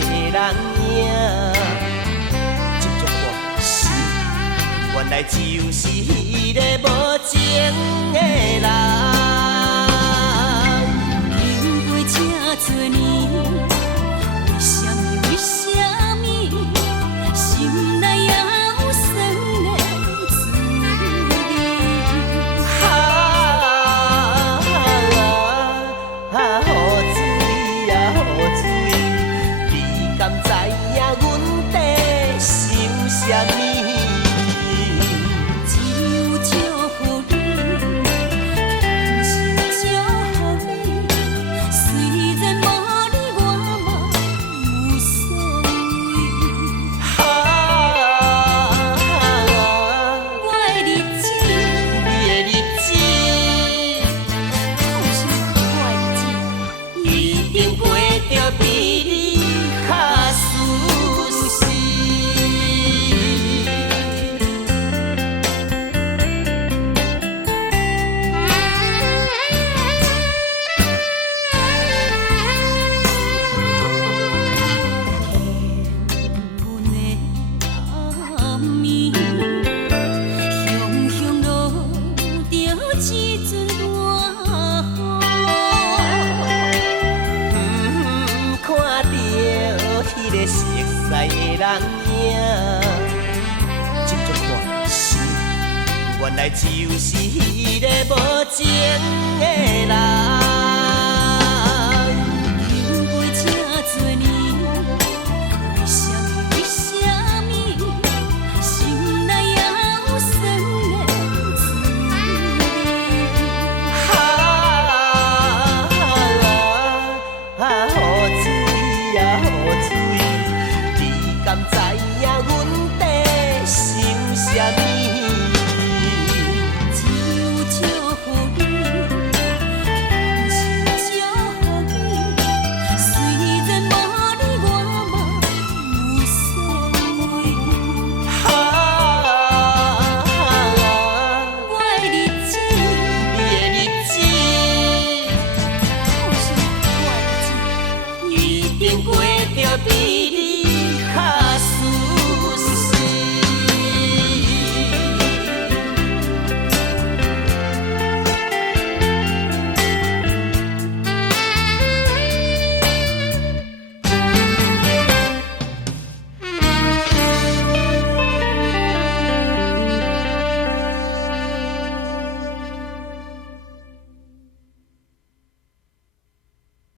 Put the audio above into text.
的人影。接着看是，原来就是迄个无情的人。经过这多年，为什么？为什么？心内也有酸的滋味？雨水啊雨水，你敢知影阮在想啥物？只有祝福你，天心祝福你。虽然无你，我嘛无所谓。我的日子，你的日子放心吧，我的日子。一定过着比你较舒适。阮的暗暝，雄雄落着一阵大雨。看着迄个熟悉的人影，接着看是，原来就是迄个无情